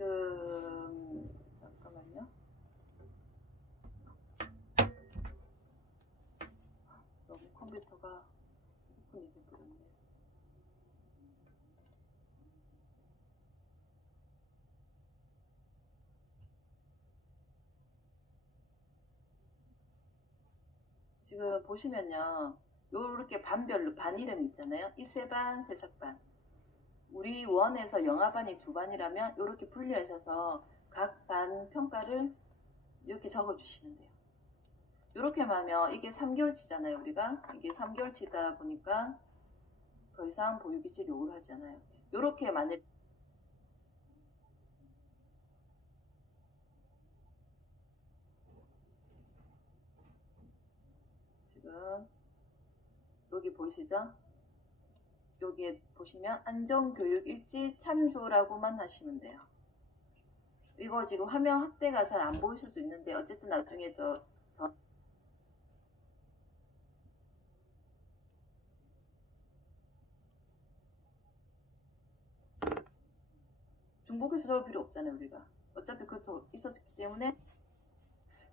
지금 잠깐만요. 너무 컴퓨터가 오픈이 돼버렸네. 지금 보시면요, 요렇게 반별로 반 이름 있잖아요. 입세반, 세삭반. 우리 원에서 영아반이 2반이라면 이렇게 분리하셔서 각 반 평가를 이렇게 적어주시면 돼요. 이렇게 하면 이게 3개월치잖아요. 우리가 이게 3개월치다 보니까 더 이상 보육일지를 요구를 하지 않아요. 이렇게 만약 지금 여기 보이시죠? 여기에 보시면 안전교육일지 참조라고만 하시면 돼요. 이거 지금 화면 확대가 잘 안 보이실 수 있는데 어쨌든 나중에 중복해서 적을 필요 없잖아요. 우리가 어차피 그거 있었기 때문에.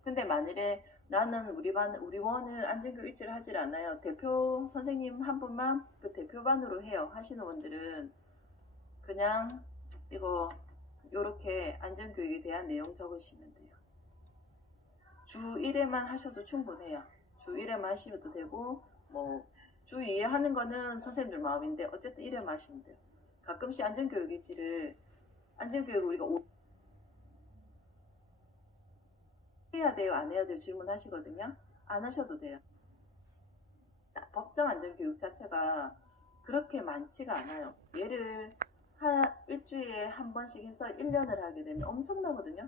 근데 만일에 나는 우리 원은 안전교육 일지를 하질 않아요. 대표 선생님 한 분만 그 대표반으로 해요 하시는 분들은 그냥 이거 요렇게 안전교육에 대한 내용 적으시면 돼요. 주 1회만 하셔도 충분해요. 주 1회만 하시면 되고, 뭐 주 2회 하는 거는 선생님들 마음인데 어쨌든 1회만 하시면 돼요. 가끔씩 안전교육 일지를 안전교육 우리가 해야 돼요, 안 해야 돼요 질문하시거든요. 안 하셔도 돼요. 법정 안전교육 자체가 그렇게 많지가 않아요. 얘를 일주일에 한 번씩 해서 1년을 하게 되면 엄청나거든요.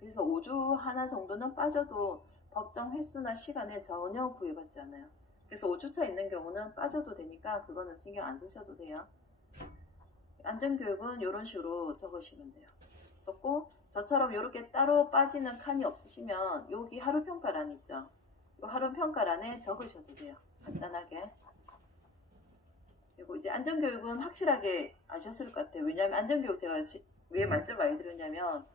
그래서 5주 하나 정도는 빠져도 법정 횟수나 시간에 전혀 구애받지 않아요. 그래서 5주차 있는 경우는 빠져도 되니까 그거는 신경 안 쓰셔도 돼요. 안전교육은 이런 식으로 적으시면 돼요. 적고 저처럼 이렇게 따로 빠지는 칸이 없으시면 여기 하루평가란 있죠. 이 하루평가란에 적으셔도 돼요. 간단하게. 그리고 이제 안전교육은 확실하게 아셨을 것 같아요. 왜냐하면 안전교육 제가 왜 말씀 많이 드렸냐면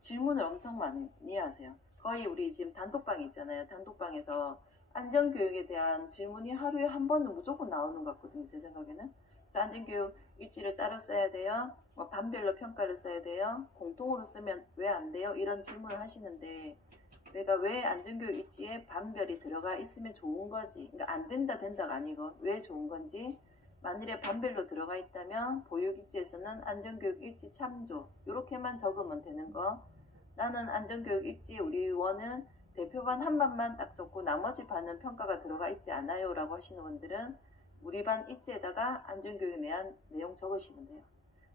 질문을 엄청 많이 하세요. 거의 우리 지금 단톡방이 있잖아요. 단톡방에서 안전교육에 대한 질문이 하루에 한 번은 무조건 나오는 것 같거든요. 제 생각에는. 그래서 안전교육 일지를 따로 써야 돼요. 뭐 반별로 평가를 써야 돼요. 공통으로 쓰면 왜 안 돼요? 이런 질문을 하시는데 내가 왜 안전교육 일지에 반별이 들어가 있으면 좋은 거지. 그러니까 안 된다 된다가 아니고 왜 좋은 건지. 만일에 반별로 들어가 있다면 보육일지에서는 안전교육 일지 참조 이렇게만 적으면 되는 거. 나는 안전교육 일지에 우리 원은 대표반 한 반만 딱 적고 나머지 반은 평가가 들어가 있지 않아요 라고 하시는 분들은 우리 반 일지에다가 안전교육에 대한 내용 적으시면 돼요.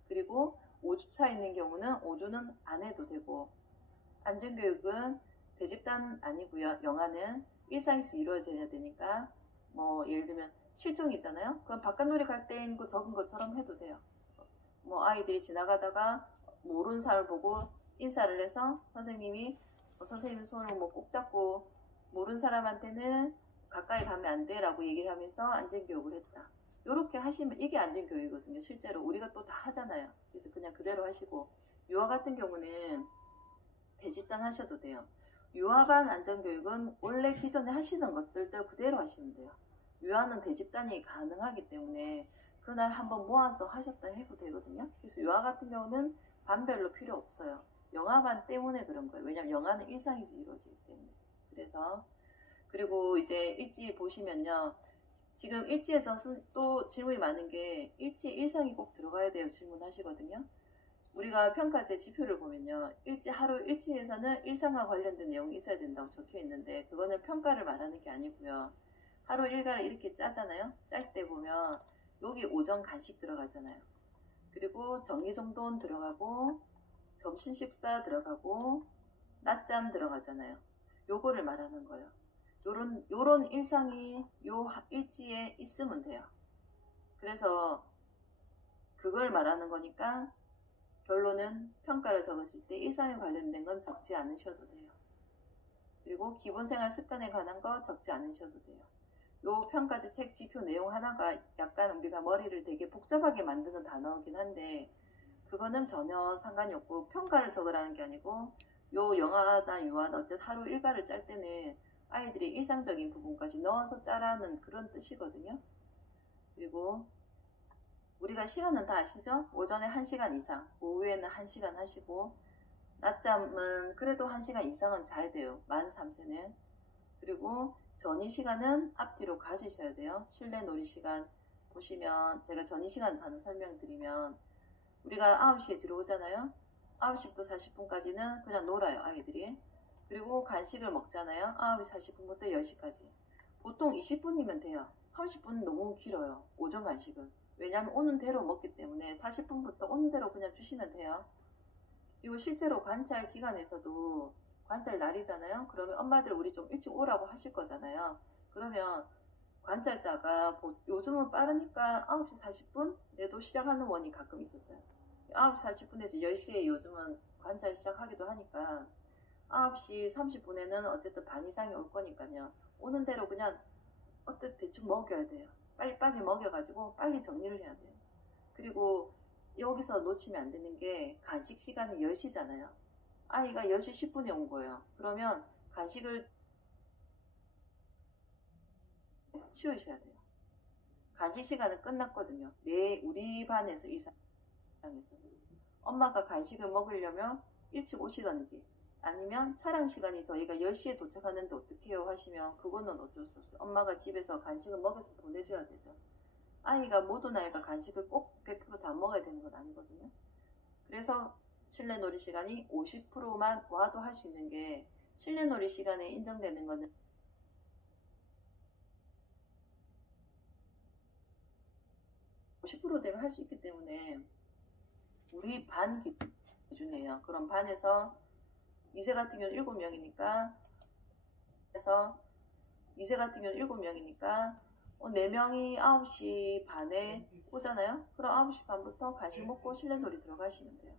그리고 5주차 있는 경우는 5주는 안 해도 되고, 안전교육은 대집단 아니고요. 영아는 일상에서 이루어져야 되니까 뭐 예를 들면 실종이잖아요. 그럼 바깥놀이 갈 때인 거 적은 것처럼 해도 돼요. 뭐 아이들이 지나가다가 모르는 사람을 보고 인사를 해서 선생님이 선생님 손을 뭐 꼭 잡고 모르는 사람한테는 가까이 가면 안 돼 라고 얘기를 하면서 안전교육을 했다. 이렇게 하시면 이게 안전교육이거든요. 실제로 우리가 또 다 하잖아요. 그래서 그냥 그대로 하시고, 유아 같은 경우는 대집단 하셔도 돼요. 유아반 안전교육은 원래 기존에 하시던 것들도 그대로 하시면 돼요. 유아는 대집단이 가능하기 때문에 그날 한번 모아서 하셨다 해도 되거든요. 그래서 유아 같은 경우는 반별로 필요 없어요. 영아반 때문에 그런 거예요. 왜냐면 영아는 일상에서 이루어지기 때문에. 그래서 그리고 이제 일지 보시면요. 지금 일지에서 또 질문이 많은 게 일지 일상이 꼭 들어가야 돼요 질문하시거든요. 우리가 평가제 지표를 보면요. 하루 일지에서는 일상과 관련된 내용이 있어야 된다고 적혀 있는데 그거는 평가를 말하는 게 아니고요. 하루 일과를 이렇게 짜잖아요. 짤 때 보면 여기 오전 간식 들어가잖아요. 그리고 정리정돈 들어가고 점심 식사 들어가고 낮잠 들어가잖아요. 요거를 말하는 거예요. 요런 일상이 요 일지에 있으면 돼요. 그래서 그걸 말하는 거니까 결론은 평가를 적으실 때 일상에 관련된 건 적지 않으셔도 돼요. 그리고 기본생활 습관에 관한 거 적지 않으셔도 돼요. 요 평가제 책 지표 내용 하나가 약간 우리가 머리를 되게 복잡하게 만드는 단어이긴 한데 그거는 전혀 상관이 없고, 평가를 적으라는 게 아니고, 요 영화나 유아나 어쨌든 하루 일과를 짤 때는 아이들이 일상적인 부분까지 넣어서 짜라는 그런 뜻이거든요. 그리고 우리가 시간은 다 아시죠? 오전에 1시간 이상, 오후에는 1시간 하시고, 낮잠은 그래도 1시간 이상은 자야 돼요. 만 3세는. 그리고 전이 시간은 앞뒤로 가지셔야 돼요. 실내 놀이 시간 보시면, 제가 전이 시간 단어 설명드리면, 우리가 9시에 들어오잖아요. 9시부터 40분까지는 그냥 놀아요, 아이들이. 그리고 간식을 먹잖아요. 9시 40분부터 10시까지. 보통 20분이면 돼요. 30분은 너무 길어요, 오전 간식은. 왜냐하면 오는 대로 먹기 때문에 40분부터 오는 대로 그냥 주시면 돼요. 그리고 실제로 관찰 기간에서도, 관찰 날이잖아요. 그러면 엄마들 우리 좀 일찍 오라고 하실 거잖아요. 그러면 관찰자가 요즘은 빠르니까 9시 40분 내도 시작하는 원이 가끔 있었어요. 9시 40분에서 10시에 요즘은 관찰 시작하기도 하니까 9시 30분에는 어쨌든 반 이상이 올 거니까요. 오는 대로 그냥 어떻게 대충 먹여야 돼요. 빨리빨리 먹여가지고 빨리 정리를 해야 돼요. 그리고 여기서 놓치면 안 되는 게, 간식 시간이 10시잖아요. 아이가 10시 10분에 온 거예요. 그러면 간식을 치우셔야 돼요. 간식 시간은 끝났거든요. 우리 반에서 이상에서. 엄마가 간식을 먹으려면 일찍 오시던지, 아니면 차량 시간이 저희가 10시에 도착하는데 어떡해요 하시면, 그거는 어쩔 수 없어요. 엄마가 집에서 간식을 먹여서 보내줘야 되죠. 아이가, 모든 아이가 간식을 꼭 100% 다 먹어야 되는 건 아니거든요. 그래서 실내 놀이 시간이 50%만 와도 할 수 있는 게, 실내 놀이 시간에 인정되는 거는 50% 되면 할 수 있기 때문에, 우리 반 기준이에요. 그럼 반에서 2세 같은 경우는 7명이니까, 그래서 2세 같은 경우는 7명이니까 4명이 9시 반에 오잖아요. 그럼 9시 반부터 간식 먹고 실내 놀이 들어가시면 돼요.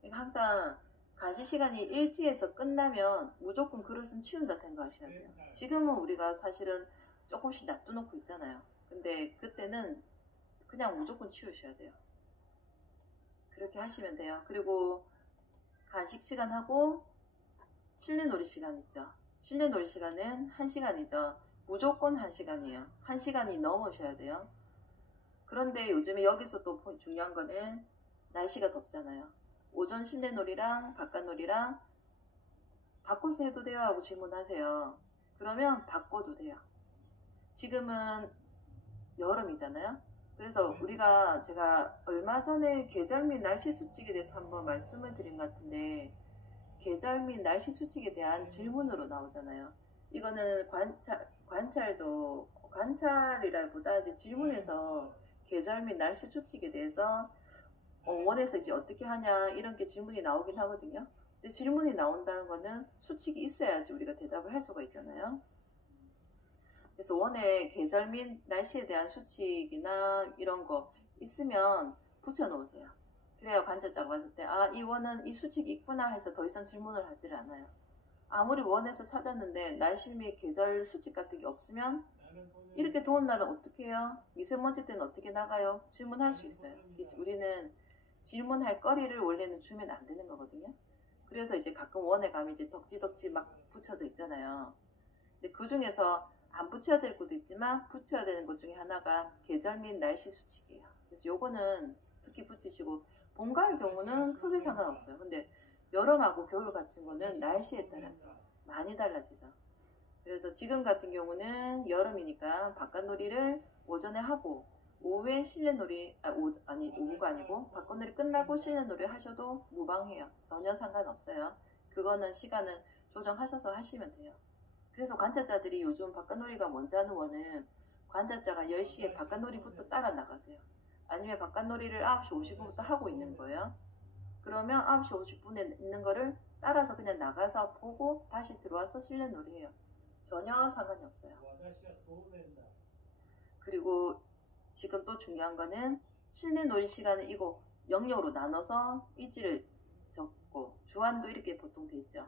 그러니까 항상 간식 시간이 일지에서 끝나면 무조건 그릇은 치운다 생각하셔야 돼요. 지금은 우리가 사실은 조금씩 놔두놓고 있잖아요. 근데 그때는 그냥 무조건 치우셔야 돼요. 그렇게 하시면 돼요. 그리고 간식 시간하고 실내 놀이 시간 있죠. 실내 놀이 시간은 1시간이죠. 무조건 1시간이에요. 1시간이 넘으셔야 돼요. 그런데 요즘에 여기서 또 중요한 거는 날씨가 덥잖아요. 오전 실내 놀이랑 바깥 놀이랑 바꿔서 해도 돼요 하고 질문하세요. 그러면 바꿔도 돼요. 지금은 여름이잖아요. 그래서 제가 얼마 전에 계절 및 날씨 수칙에 대해서 한번 말씀을 드린 것 같은데, 계절 및 날씨 수칙에 대한 질문으로 나오잖아요. 이거는 관찰이라기보다 이제 질문에서 계절 및 날씨 수칙에 대해서 원에서 이제 어떻게 하냐 이런 게 질문이 나오긴 하거든요. 근데 질문이 나온다는 거는 수칙이 있어야지 우리가 대답을 할 수가 있잖아요. 그래서 원에 계절 및 날씨에 대한 수칙이나 이런 거 있으면 붙여 놓으세요. 그래야 관찰자가 봤을 때, 이 원은 이 수칙이 있구나 해서 더 이상 질문을 하질 않아요. 아무리 원에서 찾았는데 날씨 및 계절 수칙 같은 게 없으면, 이렇게 더운 날은 어떻게 해요? 미세먼지 때는 어떻게 나가요? 질문할 수 있어요. 우리는 질문할 거리를 원래는 주면 안 되는 거거든요. 그래서 이제 가끔 원에 가면 이제 덕지덕지 막 붙여져 있잖아요. 근데 그 중에서 안 붙여야 될 것도 있지만 붙여야 되는 것 중에 하나가 계절 및 날씨 수칙이에요. 그래서 요거는 특히 붙이시고, 봄, 가을 경우는 크게 상관없어요. 근데 여름하고 겨울 같은 거는 날씨에 따라서 많이 달라지죠. 그래서 지금 같은 경우는 여름이니까 바깥놀이를 오전에 하고 오후에 실내놀이, 오후가 아니고 바깥놀이 끝나고 실내놀이 하셔도 무방해요. 전혀 상관없어요. 그거는 시간은 조정하셔서 하시면 돼요. 그래서 관찰자들이 요즘 바깥놀이가 먼저 하는 원은, 관찰자가 10시에 바깥놀이부터 따라 나가세요. 아니면 바깥놀이를 9시 50분부터 하고 있는 거예요. 그러면 9시 50분에 있는 거를 따라서 그냥 나가서 보고 다시 들어와서 실내 놀이해요. 전혀 상관이 없어요. 그리고 지금 또 중요한 거는, 실내 놀이 시간은 이거 영역으로 나눠서 일지를 적고, 주안도 이렇게 보통 돼 있죠.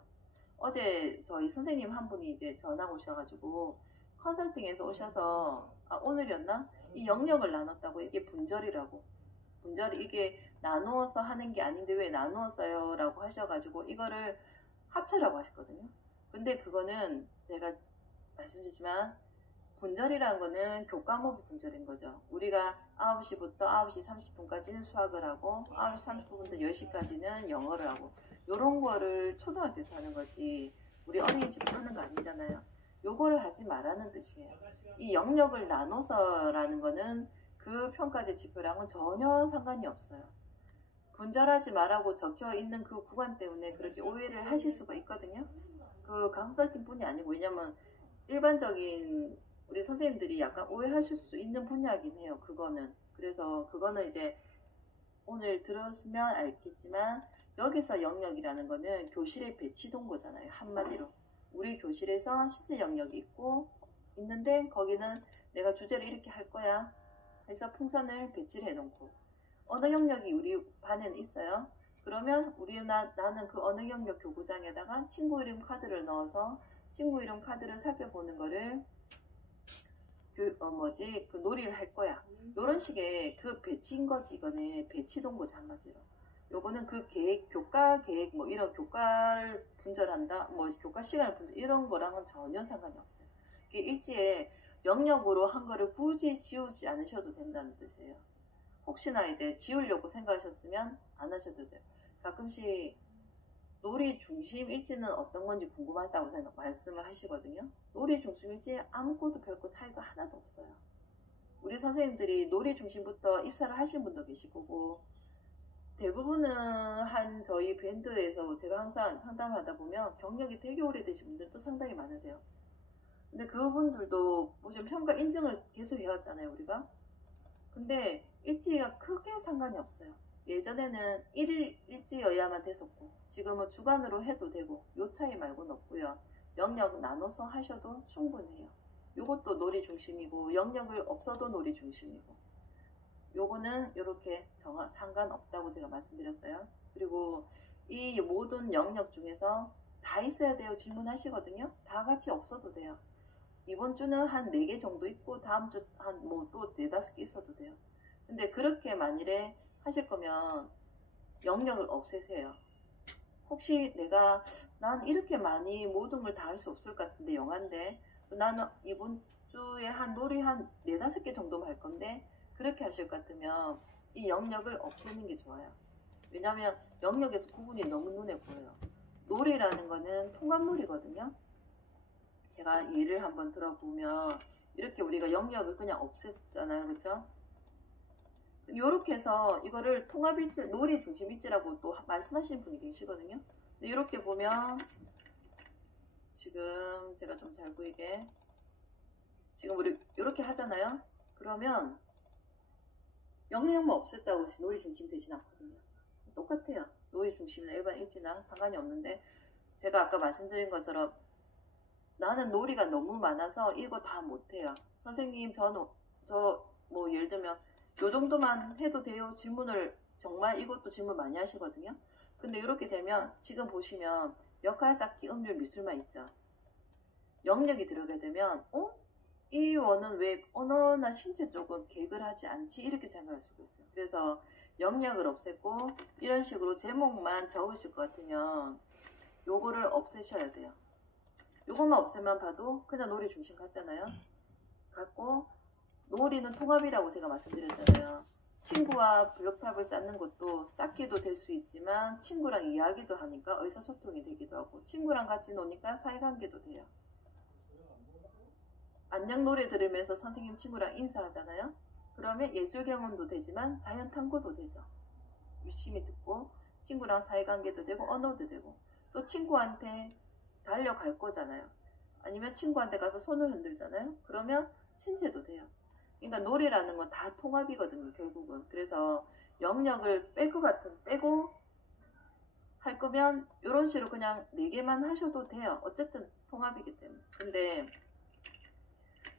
어제 저희 선생님 한 분이 이제 전화 오셔가지고 컨설팅에서 오셔서, 오늘이었나? 이 영역을 나눴다고. 이게 분절이라고. 분절이, 이게 나누어서 하는 게 아닌데 왜 나누었어요? 라고 하셔가지고 이거를 합체라고 하셨거든요. 근데 그거는 제가 말씀드리지만 분절이라는 거는 교과목이 분절인 거죠. 우리가 9시부터 9시 30분까지는 수학을 하고 9시 30분부터 10시까지는 영어를 하고 요런 거를 초등학교에서 하는 거지 우리 어린이집에서 하는 거 아니잖아요. 요거를 하지 말라는 뜻이에요. 이 영역을 나눠서라는 거는 그 평가제 지표랑은 전혀 상관이 없어요. 분절하지 말라고 적혀 있는 그 구간 때문에 그렇게 오해를 하실 수가 있거든요. 그 강설팀 뿐이 아니고 왜냐면 일반적인 우리 선생님들이 약간 오해하실 수 있는 분야이긴 해요. 그거는. 그래서 그거는 이제 오늘 들었으면 알겠지만 여기서 영역이라는 거는 교실에 배치된 거잖아요. 한마디로. 우리 교실에서 실제 영역이 있는데 거기는 내가 주제를 이렇게 할 거야 해서 풍선을 배치를 해놓고 언어 영역이 우리 반에는 있어요. 그러면 나는 그 언어 영역 교구장에다가 친구 이름 카드를 넣어서 친구 이름 카드를 살펴보는 거를 그 놀이를 할 거야. 요런 식의 그 배치인 거지. 이거는 배치된 거지 한마디로. 요거는 그 계획, 교과 계획 뭐 이런 교과를 분절한다, 뭐 교과 시간을 분절 이런 거랑은 전혀 상관이 없어요. 이게 일지에 영역으로 한 거를 굳이 지우지 않으셔도 된다는 뜻이에요. 혹시나 이제 지우려고 생각하셨으면 안 하셔도 돼요. 가끔씩 놀이 중심 일지는 어떤 건지 궁금하다고 말씀을 하시거든요. 놀이 중심 일지에 아무것도 별거 차이가 하나도 없어요. 우리 선생님들이 놀이 중심부터 입사를 하신 분도 계실 거고 대부분은 한 저희 밴드에서 제가 항상 상담하다 보면 경력이 되게 오래되신 분들도 상당히 많으세요. 근데 그분들도 보시면 평가 인증을 계속 해왔잖아요, 우리가. 근데 일지가 크게 상관이 없어요. 예전에는 1일 일지여야만 됐었고 지금은 주간으로 해도 되고 요 차이 말고는 없고요. 영역 나눠서 하셔도 충분해요. 요것도 놀이 중심이고 영역을 없어도 놀이 중심이고 요거는 이렇게 상관없다고 제가 말씀드렸어요. 그리고 이 모든 영역 중에서 다 있어야 돼요 질문하시거든요. 다 같이 없어도 돼요. 이번 주는 한 4개 정도 있고 다음 주 한 뭐 또 4, 5개 있어도 돼요. 근데 그렇게 만일에 하실 거면 영역을 없애세요. 혹시 난 이렇게 많이 모든 걸 다 할 수 없을 것 같은데 영화인데 나는 이번 주에 한 놀이 한 4, 5개 정도만 할 건데 그렇게 하실 것 같으면 이 영역을 없애는 게 좋아요. 왜냐하면 영역에서 구분이 너무 눈에 보여요. 놀이라는 거는 통합놀이거든요. 제가 예를 한번 들어보면 이렇게 우리가 영역을 그냥 없앴잖아요. 그렇죠? 이렇게 해서 이거를 통합일지, 놀이 중심일지라고 또 말씀하시는 분이 계시거든요. 근데 이렇게 보면 지금 제가 좀 잘 보이게 지금 우리 이렇게 하잖아요. 그러면 영역만 없앴다고 해서 놀이 중심 되진 않거든요. 똑같아요. 놀이 중심이나 일반 일지나 상관이 없는데 제가 아까 말씀드린 것처럼 나는 놀이가 너무 많아서 이거 다 못해요. 선생님 뭐 예를 들면 요 정도만 해도 돼요. 질문을 정말 이것도 질문 많이 하시거든요. 근데 이렇게 되면 지금 보시면 역할 쌓기, 음률, 미술만 있죠. 영역이 들어가게 되면 이 원은 왜 언어나 신체 쪽은 계획을 하지 않지? 이렇게 생각할 수가 있어요. 그래서 영역을 없앴고 이런 식으로 제목만 적으실 것 같으면 요거를 없애셔야 돼요. 요것만 없애만 봐도 그냥 놀이 중심 같잖아요. 같고 놀이는 통합이라고 제가 말씀드렸잖아요. 친구와 블록탑을 쌓는 것도 쌓기도 될 수 있지만 친구랑 이야기도 하니까 의사소통이 되기도 하고 친구랑 같이 노니까 사이관계도 돼요. 안녕 노래 들으면서 선생님 친구랑 인사하잖아요. 그러면 예술 경험도 되지만 자연 탐구도 되죠. 유심히 듣고 친구랑 사이관계도 되고 언어도 되고 또 친구한테 달려갈 거잖아요. 아니면 친구한테 가서 손을 흔들잖아요. 그러면 신체도 돼요. 그러니까 놀이라는 건 다 통합이거든요, 결국은. 그래서 영역을 빼고 할 거면 이런 식으로 그냥 4개만 하셔도 돼요. 어쨌든 통합이기 때문에. 근데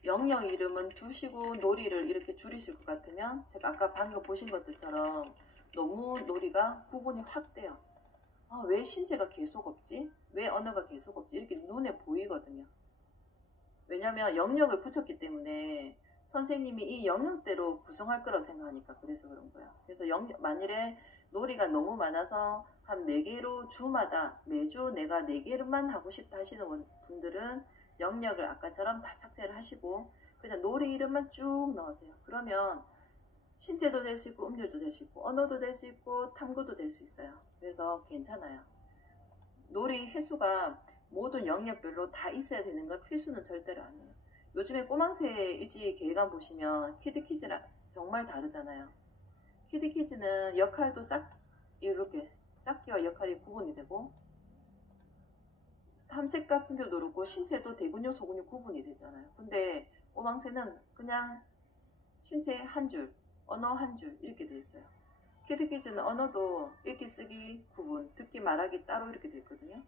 영역 이름은 두시고 놀이를 이렇게 줄이실 것 같으면 제가 아까 방금 보신 것들처럼 너무 놀이가 구분이 확 돼요. 왜 신체가 계속 없지? 왜 언어가 계속 없지? 이렇게 눈에 보이거든요. 왜냐면 영역을 붙였기 때문에 선생님이 이 영역대로 구성할 거라고 생각하니까 그래서 그런 거야. 그래서 만일에 놀이가 너무 많아서 한 4개로 주마다 매주 내가 4개만 하고 싶다 하시는 분들은 영역을 아까처럼 다 삭제를 하시고 그냥 놀이 이름만 쭉 넣으세요. 그러면 신체도 될 수 있고 음료도 될 수 있고 언어도 될 수 있고 탐구도 될 수 있어요. 그래서 괜찮아요. 놀이 횟수가 모든 영역별로 다 있어야 되는 건 필수는 절대로 아니에요. 요즘에 꼬망새 일지 계획안 보시면 키드키즈랑 정말 다르잖아요. 키드키즈는 역할도 싹 이렇게 싹기와 역할이 구분이 되고 탐색 같은 경우도 그렇고 신체도 대근육 소근육 구분이 되잖아요. 근데 꼬망새는 그냥 신체 한 줄, 언어 한 줄 이렇게 돼 있어요. 키드키즈는 언어도 읽기 쓰기 구분, 듣기 말하기 따로 이렇게 돼 있거든요.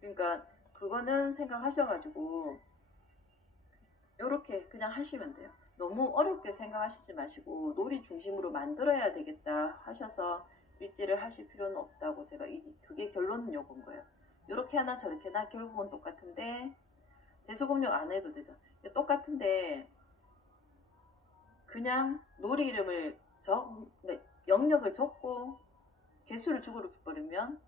그러니까 그거는 생각하셔가지고 이렇게 그냥 하시면 돼요. 너무 어렵게 생각하시지 마시고 놀이 중심으로 만들어야 되겠다 하셔서 일지를 하실 필요는 없다고 제가 그게 결론은 요건 거예요. 이렇게 하나 저렇게 하나 결국은 똑같은데 대소금융 안 해도 되죠. 똑같은데 그냥 놀이 이름을 영역을 적고 개수를 죽어버리면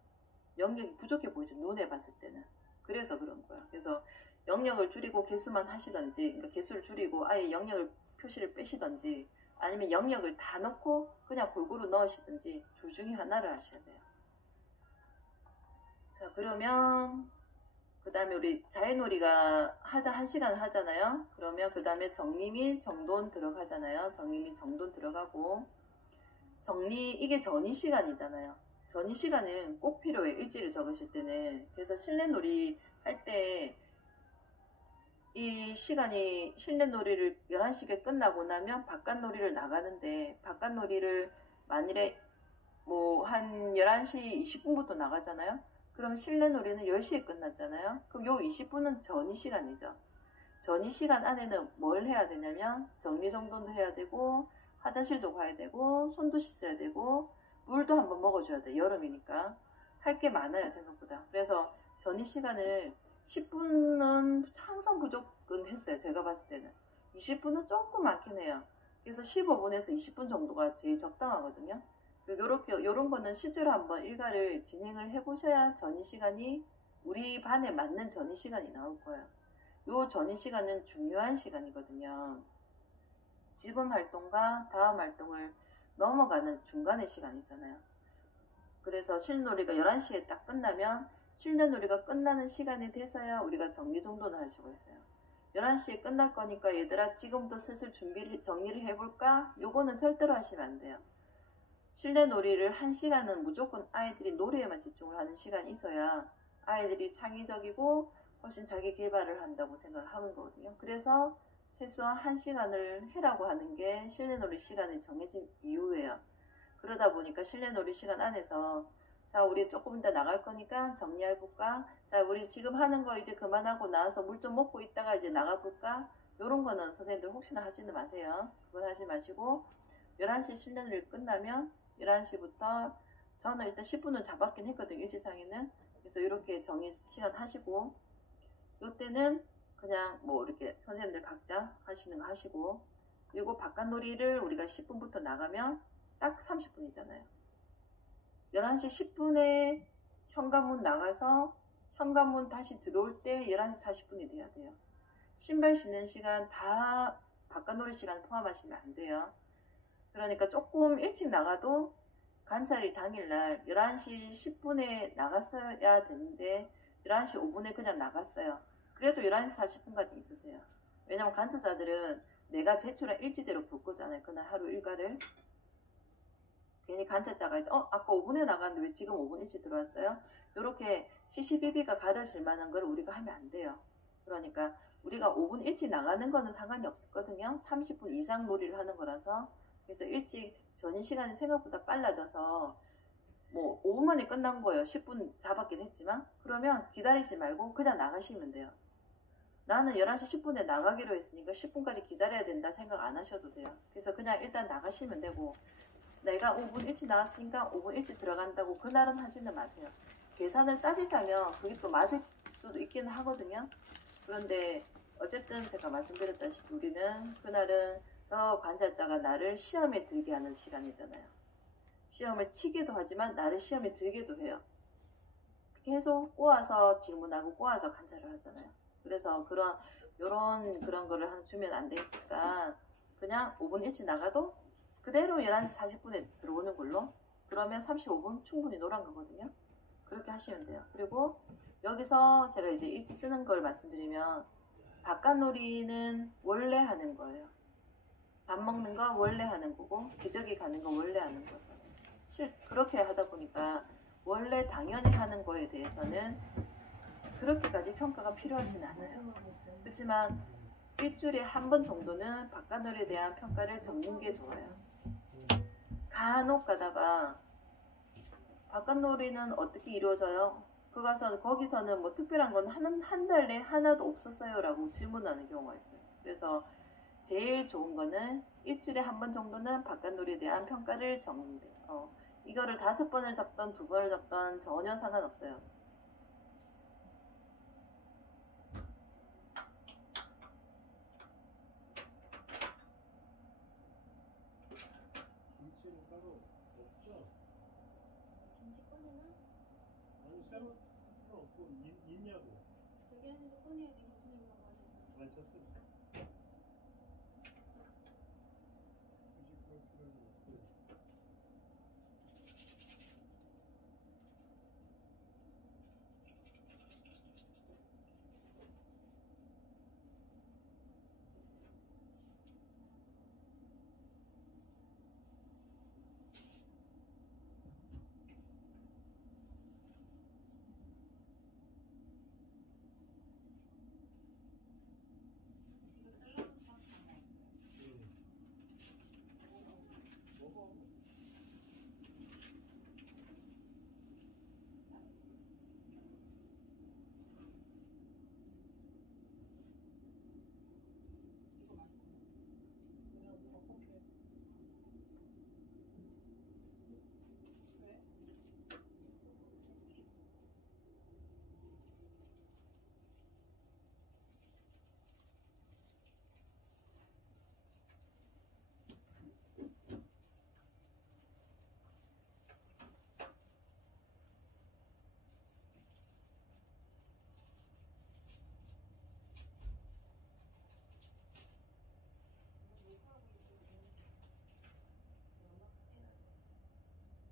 영역이 부족해 보이죠. 눈에 봤을 때는. 그래서 그런 거야. 그래서 영역을 줄이고 개수만 하시던지, 그러니까 개수를 줄이고 아예 영역을 표시를 빼시던지, 아니면 영역을 다 넣고 그냥 골고루 넣으시든지 둘 중에 하나를 하셔야 돼요. 자, 그러면 그 다음에 우리 자연놀이가 1시간 하잖아요. 그러면 그 다음에 정리 및 정돈 들어가잖아요. 정리 및 정돈 들어가고 이게 전이 시간이잖아요. 전이 시간은 꼭 필요해. 일지를 적으실 때는. 그래서 실내놀이 할 때 이 시간이 실내놀이를 11시에 끝나고 나면 바깥놀이를 나가는데 바깥놀이를 만일에 뭐 한 11시 20분부터 나가잖아요. 그럼 실내놀이는 10시에 끝났잖아요. 그럼 요 20분은 전이 시간이죠. 전이 시간 안에는 뭘 해야 되냐면 정리정돈도 해야 되고 화장실도 가야 되고 손도 씻어야 되고 물도 한번 먹어줘야 돼. 여름이니까 할 게 많아요 생각보다. 그래서 전이 시간을 10분은 항상 부족은 했어요. 제가 봤을 때는 20분은 조금 많긴 해요. 그래서 15분에서 20분 정도가 제일 적당하거든요. 요런 거는 실제로 한번 일과를 진행을 해보셔야 전이 시간이 우리 반에 맞는 전이 시간이 나올 거예요. 요 전이 시간은 중요한 시간이거든요. 지금 활동과 다음 활동을 넘어가는 중간의 시간이잖아요. 그래서 실내놀이가 11시에 딱 끝나면 실내놀이가 끝나는 시간이 돼서야 우리가 정리정돈을 할 수가 있어요. 11시에 끝날 거니까 얘들아 지금부터 슬슬 정리를 해볼까? 요거는 절대로 하시면 안 돼요. 실내놀이를 1시간은 무조건 아이들이 놀이에만 집중을 하는 시간이 있어야 아이들이 창의적이고 훨씬 자기 개발을 한다고 생각을 하는 거거든요. 그래서 최소한 1시간을 해라고 하는 게 실내놀이 시간이 정해진 이유예요. 그러다 보니까 실내놀이 시간 안에서 자 우리 조금 이따 나갈 거니까 정리해볼까? 자 우리 지금 하는 거 이제 그만하고 나와서 물 좀 먹고 있다가 이제 나가볼까? 요런 거는 선생님들 혹시나 하지는 마세요. 그건 하지 마시고 11시 실내놀이 끝나면 11시부터 저는 일단 10분은 잡았긴 했거든요. 일지상에는. 그래서 이렇게 정리 시간 하시고 요때는 그냥 뭐 이렇게 선생님들 각자 하시는 거 하시고 그리고 바깥놀이를 우리가 10분부터 나가면 딱 30분이잖아요. 11시 10분에 현관문 나가서 현관문 다시 들어올 때 11시 40분이 돼야 돼요. 신발 신는 시간 다 바깥놀이 시간 포함하시면 안 돼요. 그러니까 조금 일찍 나가도 관찰일 당일날 11시 10분에 나갔어야 되는데 11시 5분에 그냥 나갔어요. 그래도 11시 40분까지 있으세요. 왜냐면 간투자들은 내가 제출한 일지대로 볼 거잖아요. 그날 하루 일과를. 괜히 관찰자가 이제 아까 5분에 나갔는데 왜 지금 5분 일찍 들어왔어요? 이렇게 CCBB가 가려질 만한 걸 우리가 하면 안 돼요. 그러니까 우리가 5분 일찍 나가는 거는 상관이 없었거든요. 30분 이상 놀이를 하는 거라서. 그래서 일찍 전이 시간이 생각보다 빨라져서 뭐 5분 만에 끝난 거예요. 10분 잡았긴 했지만 그러면 기다리지 말고 그냥 나가시면 돼요. 나는 11시 10분에 나가기로 했으니까 10분까지 기다려야 된다 생각 안 하셔도 돼요. 그래서 그냥 일단 나가시면 되고 내가 5분 일찍 나왔으니까 5분 일찍 들어간다고 그날은 하지는 마세요. 계산을 따지자면 그게 또 맞을 수도 있기는 하거든요. 그런데 어쨌든 제가 말씀드렸다시피 우리는 그날은 저 관찰자가 나를 시험에 들게 하는 시간이잖아요. 시험을 치기도 하지만 나를 시험에 들게도 해요. 계속 꼬아서 질문하고 꼬아서 관찰을 하잖아요. 그래서 그런 거를 주면 안 되니까 그냥 5분 일찍 나가도 그대로 11시 40분에 들어오는 걸로. 그러면 35분 충분히 노란 거거든요. 그렇게 하시면 돼요. 그리고 여기서 제가 이제 일찍 쓰는 걸 말씀드리면 바깥놀이는 원래 하는 거예요. 밥 먹는 거 원래 하는 거고 기저귀 가는 거 원래 하는 거죠. 그렇게 하다 보니까 원래 당연히 하는 거에 대해서는 그렇게까지 평가가 필요하진 않아요. 그렇지만 일주일에 한 번 정도는 바깥놀이에 대한 평가를 적는 게 좋아요. 간혹 가다가 바깥놀이는 어떻게 이루어져요? 거기서는 뭐 특별한 건 한 달 내에 하나도 없었어요 라고 질문하는 경우가 있어요. 그래서 제일 좋은 거는 일주일에 한 번 정도는 바깥놀이에 대한 평가를 적는 데 이거를 5번을 적던 2번을 적던 전혀 상관없어요. 김치는 따로 없죠? 김치 꺼내나? 아니 쌀은 없고 있냐고. 저기 안에서 꺼내야 돼. 김치냉장고 안에서. 많이 쳤어요. 굳이 그럴 필요는 없어요. 먹어. 이거 맛있어. 그냥 퍽퍽해. 왜?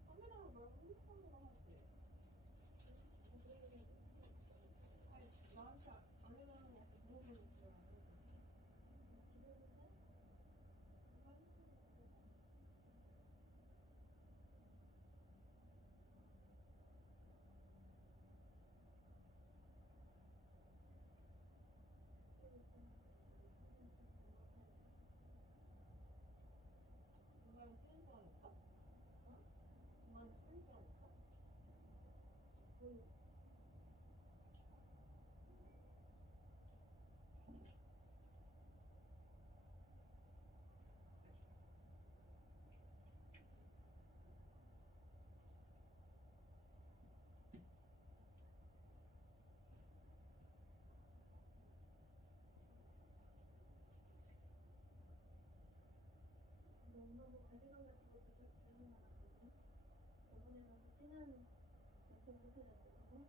카메라로 뭘 핸드폰으로 하면 돼. 아니, 나한테 아니면 약간 물어보는 줄 알아. 집에 있는데? 중간에 쉬는 시간 있어? 어? 중간에 쉬는 시간 있어? 거의 없어. 근데 엄마도 가디건 같은 것도 좀 입는 거 같거든? 저번에 가서 진한 염색 붙여줬었거든?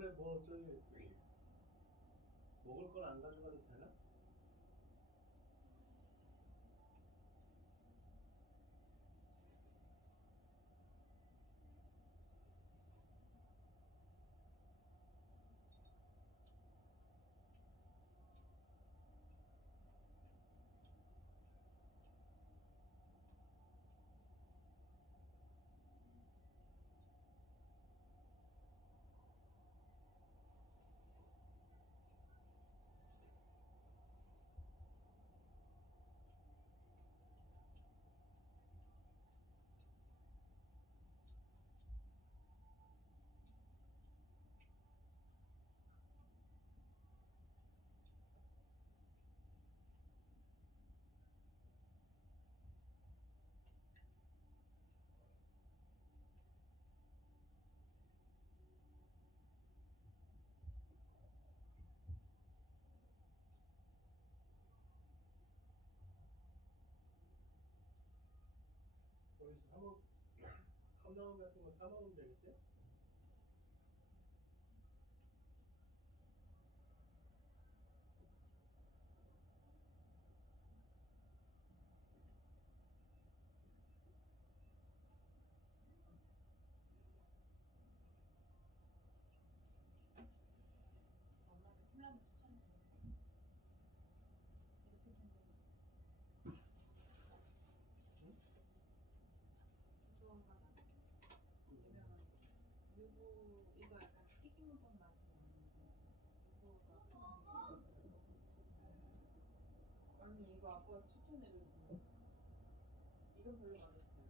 이번에 뭐 저기 먹을 걸 안 가져가도 되나? 거기서 컵라면 같은 거 사 먹으면 되겠지? 엄마한테 콜라면 추천해. 이렇게 생긴 응? 무서운 맛 아시죠? 유명한 유부 이거 약간 튀김우동 맛이 나는데 유부가 언니 이거 아빠가 추천해준 거 이건 별로 맛없어요.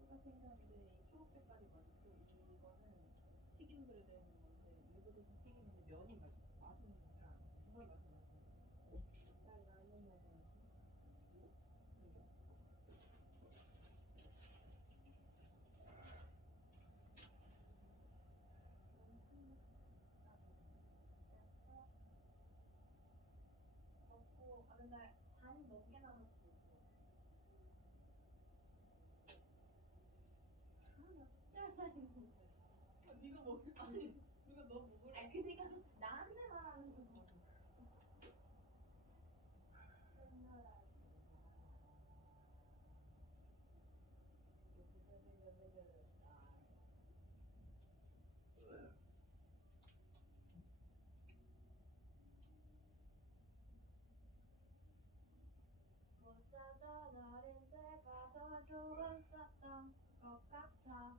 똑같이 생겼는데 이 초록 색깔이 맛있고 이거는 튀김으로 되어 있는 건데 유부 대신 튀김인데 면이 맛있어. 맛은 다 정말 맛은 맛있어. 나 라면 먹어야지. 그치? 그리고 먹고 근데 반이 넘게 남을 수도 있어. 나 숙제하나 했는데. 네가 먹 아니 누가 너 먹으래? 아니 그니까 나한테 말하는 거잖아. 어쩌다 어릴 때가 더 좋았었던 것 같아.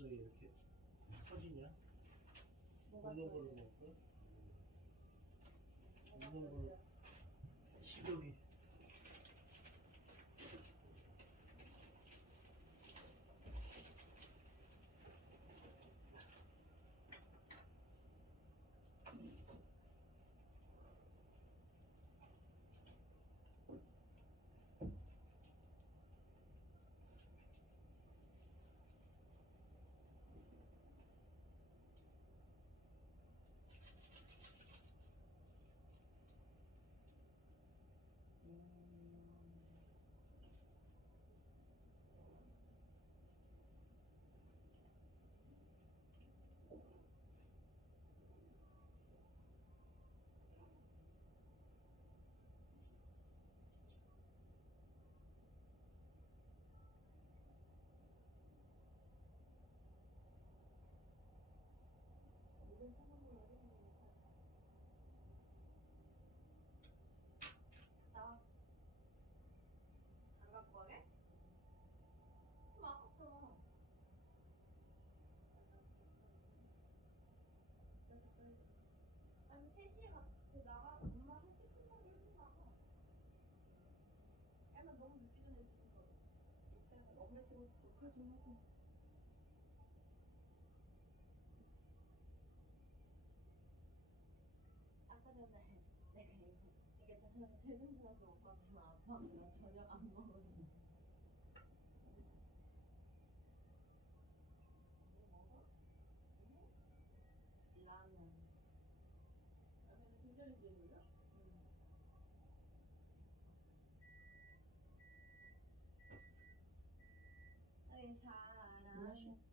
갑자기 이렇게 터지냐? 뭐가 먹는 걸로 좋아요? 먹을까? 뭐가 먹는 걸로 좋아요? 식욕이. 이제 상황을 어디서 나. 안 갖고 가게? 좀 아깝잖아. 아니 3시에 나가 엄마 한 10분 정도 일찍 나가. 야나 너무 늦기 전에 집에 가. 이따가 엄마 지금 녹화 좀 하고. 아까 전에 내가 이게 저녁 세븐플러스 먹거든. 아빠가 저녁 안 먹었는데. 뭐 먹어? 라면. 라면은 중절인데 놀려? 응. 너의 사랑.